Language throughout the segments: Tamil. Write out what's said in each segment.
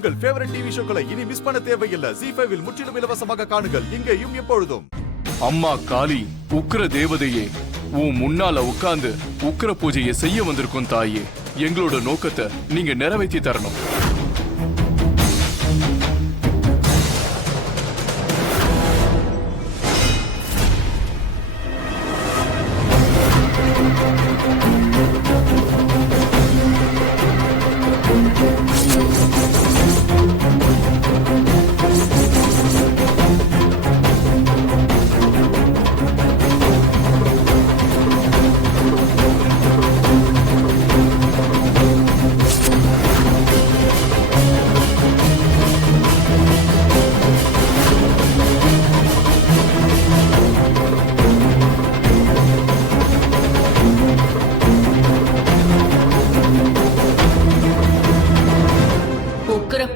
உங்கள் ஃபேவரட் டிவி ஷோக்களை இனி மிஸ் பண்ண தேவையில்லை. ZEE5 இல் முற்றிலும் இலவசமாக காணுங்கள். இங்கேயும் எப்பொழுதும். அம்மா காளி, உக்கிர தேவதையே, உன் முன்னால உட்கார்ந்து உக்கிர பூஜையை செய்ய வந்திருக்கும் தாயே. எங்களோட நோக்கத்தை நீங்க நிறைவேற்றி தரணும்.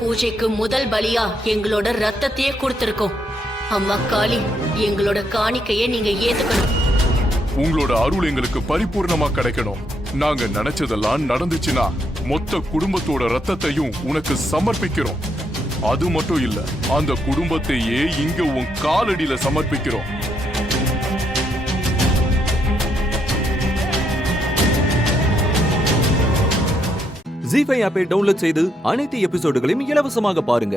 பூஜைக்கு முதல் பலியா எங்களோட ரத்தத்தையே கொடுத்திருக்கோம். அம்மா காளி, எங்களோட காணிக்கையை நீங்க ஏத்துக்கணும். உங்களோட அருள் எங்களுக்கு பரிபூர்ணமா கிடைக்கணும். நாங்க நினைச்சதெல்லாம் நடந்துச்சுன்னா மொத்த குடும்பத்தோட ரத்தத்தையும் உனக்கு சமர்ப்பிக்கிறோம். அது மட்டும் இல்ல, அந்த குடும்பத்தையே இங்க உன் காலடியில சமர்ப்பிக்கிறோம். ZEE5 ஆப்பை டவுன்லோட் செய்து அனைத்து எபிசோடுகளையும் இலவசமாக பாருங்க.